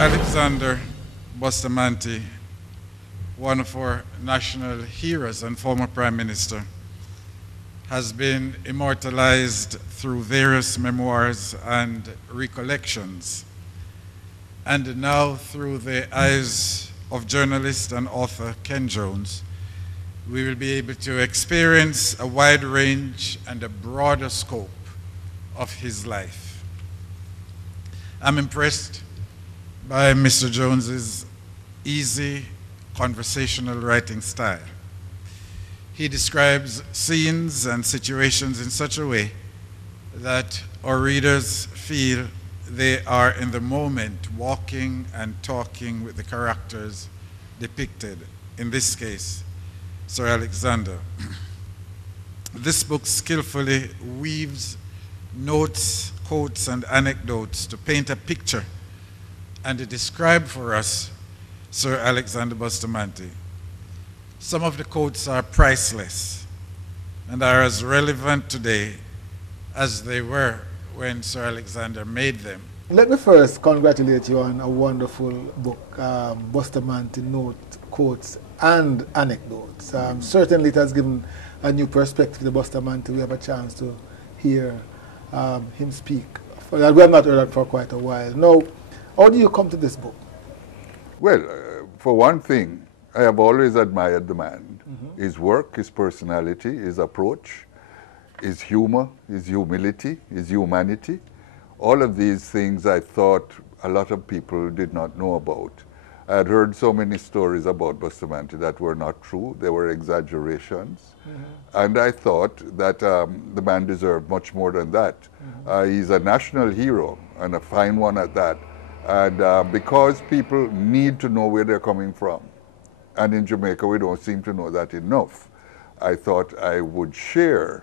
Alexander Bustamante, one of our national heroes and former Prime Minister, has been immortalized through various memoirs and recollections, and now through the eyes of journalist and author Ken Jones, we will be able to experience a wide range and a broader scope of his life. I'm impressed by Mr. Jones's easy conversational writing style. He describes scenes and situations in such a way that our readers feel they are in the moment, walking and talking with the characters depicted, in this case, Sir Alexander. This book skillfully weaves notes, quotes, and anecdotes to paint a picture and to describe for us Sir Alexander Bustamante. Some of the quotes are priceless and are as relevant today as they were when Sir Alexander made them. Let me first congratulate you on a wonderful book, Bustamante Note, Quotes, and Anecdotes. Certainly it has given a new perspective to Bustamante. We have a chance to hear him speak. We have not heard that for quite a while. Now, how do you come to this book? Well, for one thing, I have always admired the man. His work, his personality, his approach, his humor, his humility, his humanity. All of these things I thought a lot of people did not know about. I had heard so many stories about Bustamante that were not true. They were exaggerations. And I thought that the man deserved much more than that. He's a national hero, and a fine one at that. And because people need to know where they're coming from, and in Jamaica we don't seem to know that enough, I thought I would share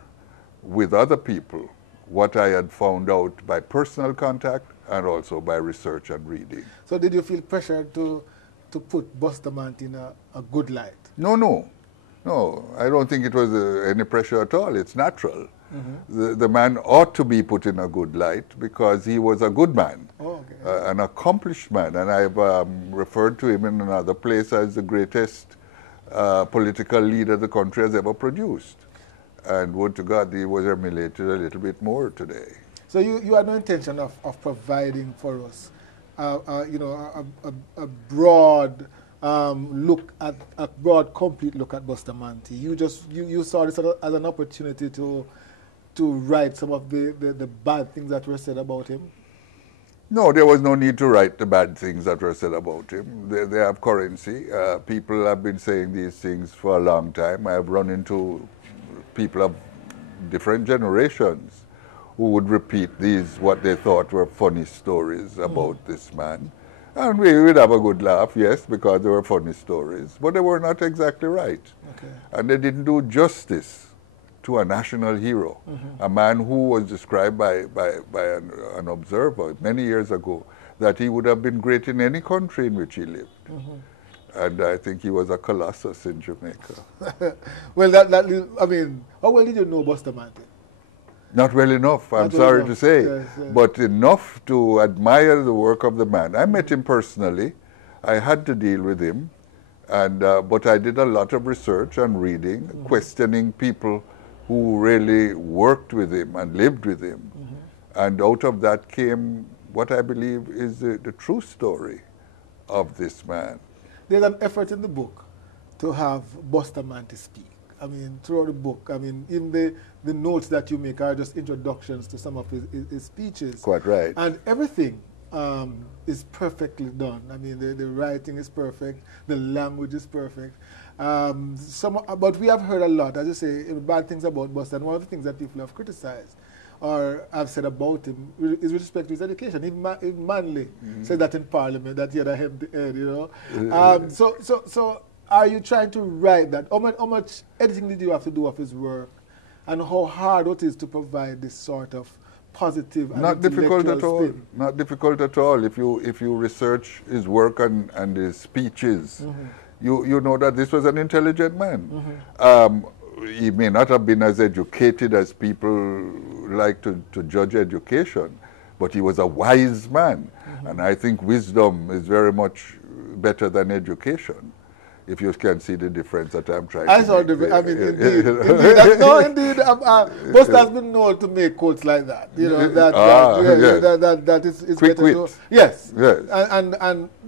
with other people what I had found out by personal contact and also by research and reading. So did you feel pressured to put Bustamante in a good light? No, I don't think it was any pressure at all. It's natural. The man ought to be put in a good light because he was a good man, an accomplished man, and I've referred to him in another place as the greatest political leader the country has ever produced. And would to God he was emulated a little bit more today. So you had no intention of providing for us, you know, a broad look at a broad, complete look at Bustamante. You saw this as an opportunity to write some of the bad things that were said about him? No, there was no need to write the bad things that were said about him. They have currency. People have been saying these things for a long time. I have run into people of different generations who would repeat what they thought were funny stories about this man. And we would have a good laugh, yes, because they were funny stories, but they were not exactly right. And they didn't do justice to a national hero, a man who was described by an observer many years ago that he would have been great in any country in which he lived. And I think he was a colossus in Jamaica. Well, I mean, how well did you know Bustamante? Not well enough, I'm sorry to say, yes. But enough to admire the work of the man. I met him personally. I had to deal with him, and but I did a lot of research and reading, questioning people who really worked with him and lived with him. And out of that came what I believe is the true story of this man. There's an effort in the book to have Bustamante speak. I mean, throughout the book, I mean, in the notes that you make are just introductions to some of his speeches. Quite right. And everything is perfectly done. I mean, the writing is perfect, the language is perfect. But we have heard a lot, as you say, bad things about Bustamante. One of the things that people have criticized or have said about him is with respect to his education. He Manley said that in Parliament, that he had a empty head, you know. So are you trying to write that? How much editing did you have to do of his work, and how hard it is to provide this sort of positive and not difficult at all. Spin? Not difficult at all. If you research his work and his speeches, you know that this was an intelligent man. He may not have been as educated as people like to judge education, but he was a wise man. And I think wisdom is very much better than education, if you can see the difference that I'm trying I to saw make. the, I mean, indeed. No, indeed. Buster has been known to make quotes like that. You know, that is Quick better wit. to, yes. Yes.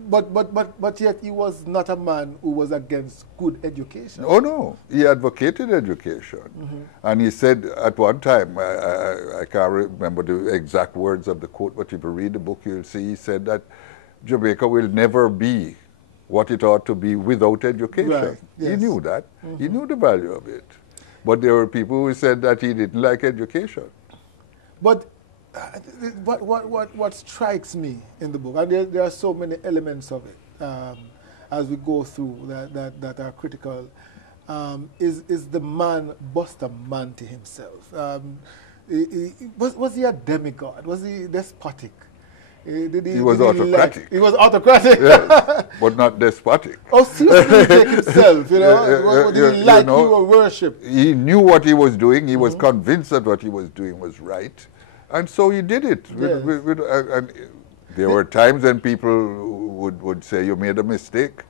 But yet he was not a man who was against good education. Oh no, he advocated education. And he said at one time, I can't remember the exact words of the quote, but if you read the book, you'll see he said that Jamaica will never be what it ought to be without education. Right. Yes. He knew that. He knew the value of it. But there were people who said that he didn't like education. But what strikes me in the book, and there are so many elements of it as we go through that are critical, is the man Bustamante himself. Was he a demigod? Was he despotic? He was autocratic. He was autocratic. Yes, but not despotic. Oh, seriously, he take himself, you know? Did he like you or worship? He knew what he was doing. He was convinced that what he was doing was right. And so he did it. Yes. And there were times when people would say, you made a mistake.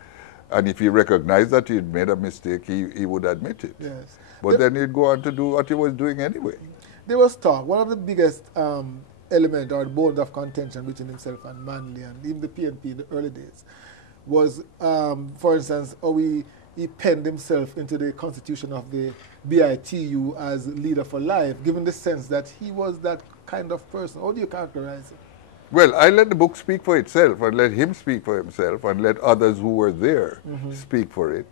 And if he recognized that he'd made a mistake, he would admit it. Yes. But then he'd go on to do what he was doing anyway. There was talk. One of the biggest element or bones of contention between himself and Manley and even the PNP in the early days was, for instance, how he penned himself into the constitution of the BITU as leader for life, given the sense that he was that kind of person. How do you characterize it? Well, I let the book speak for itself and let him speak for himself and let others who were there speak for it.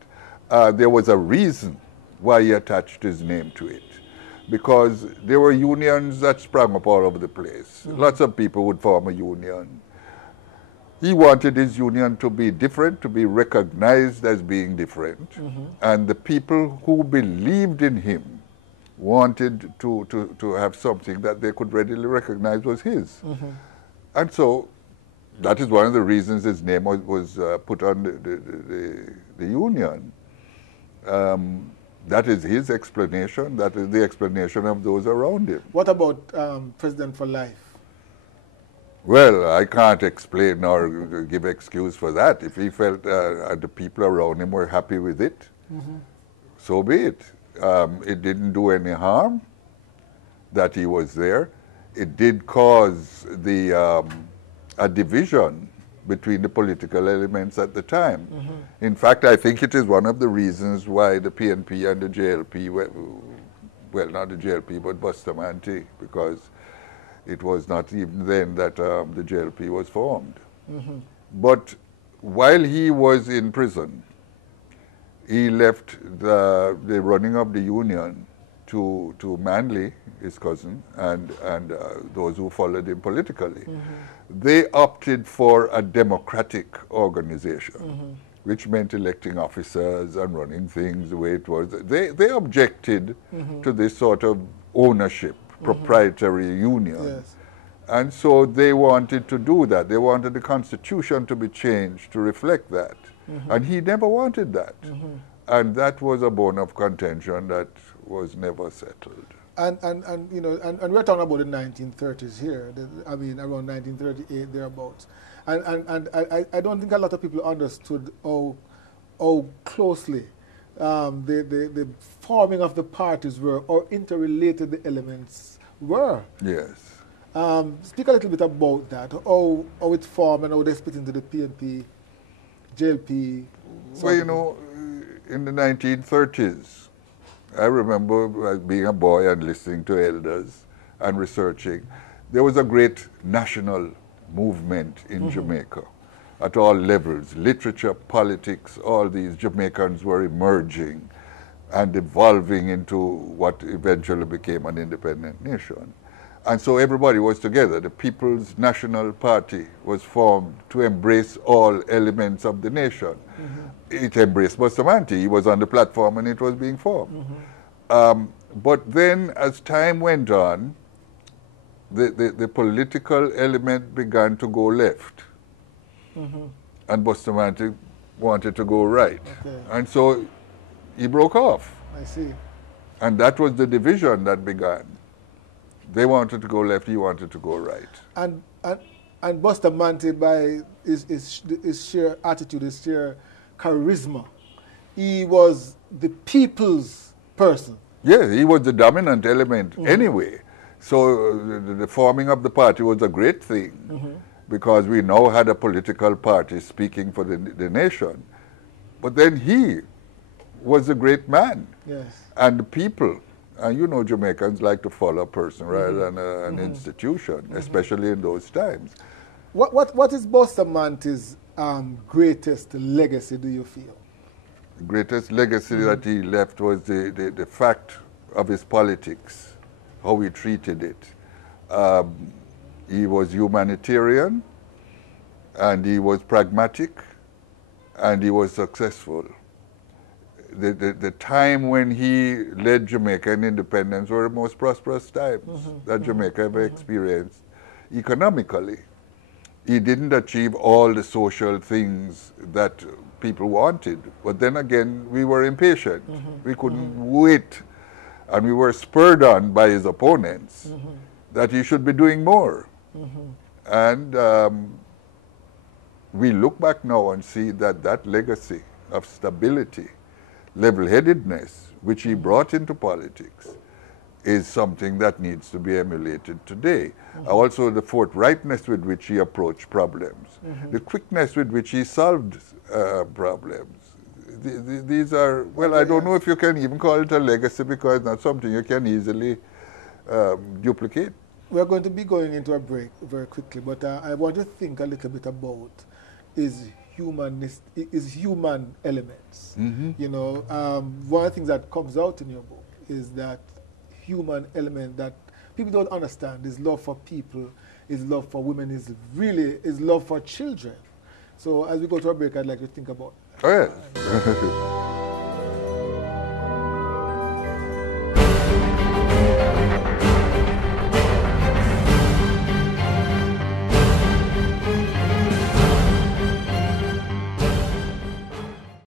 There was a reason why he attached his name to it, because there were unions that sprang up all over the place. Lots of people would form a union. He wanted his union to be different, to be recognized as being different. And the people who believed in him wanted to have something that they could readily recognize was his. And so that is one of the reasons his name was put on the union. That is his explanation. That is the explanation of those around him. What about President for Life? Well, I can't explain or give excuse for that. If he felt the people around him were happy with it, so be it. It didn't do any harm that he was there. It did cause a division between the political elements at the time. In fact, I think it is one of the reasons why the PNP and the JLP, well, not the JLP, but Bustamante, because it was not even then that the JLP was formed. But while he was in prison, he left the running of the union to Manley, his cousin, and those who followed him politically. They opted for a democratic organization, which meant electing officers and running things the way it was. They objected to this sort of ownership, proprietary union. Yes. And so they wanted to do that. They wanted the constitution to be changed to reflect that. And he never wanted that. And that was a bone of contention that was never settled. And you know, and we're talking about the 1930s here. I mean, around 1938 thereabouts. And I don't think a lot of people understood how closely the forming of the parties were, or interrelated the elements were. Yes. Speak a little bit about that. How it formed and how they split into the PNP, JLP. Well, you know, in the 1930s, I remember being a boy and listening to elders and researching. There was a great national movement in Jamaica at all levels. Literature, politics, all these Jamaicans were emerging and evolving into what eventually became an independent nation. And so everybody was together. The People's National Party was formed to embrace all elements of the nation. It embraced Bustamante. He was on the platform and it was being formed. But then as time went on, the political element began to go left. And Bustamante wanted to go right. Okay. And so he broke off. I see. And that was the division that began. They wanted to go left, he wanted to go right. And Bustamante, by his sheer attitude, his sheer charisma, he was the people's person. Yeah, he was the dominant element anyway. So the forming of the party was a great thing because we now had a political party speaking for the nation. But then he was a great man. Yes. And the people, and you know Jamaicans like to follow a person rather than an institution, especially in those times. What is Bustamante's greatest legacy, do you feel? The greatest legacy that he left was the fact of his politics, how he treated it. He was humanitarian, and he was pragmatic, and he was successful. The time when he led Jamaican independence were the most prosperous times that Jamaica ever experienced economically. He didn't achieve all the social things that people wanted, but then again, we were impatient. We couldn't wait, and we were spurred on by his opponents that he should be doing more. And we look back now and see that that legacy of stability, level-headedness, which he brought into politics, is something that needs to be emulated today. Also, the forthrightness with which he approached problems, the quickness with which he solved problems. These are, well, I don't know if you can even call it a legacy because it's not something you can easily duplicate. We're going to be going into a break very quickly, but I want to think a little bit about his human elements. You know, one of the things that comes out in your book is that human element that people don't understand. His love for people, his love for women, is really his love for children. So as we go to a break, I'd like to think about Oh, yes.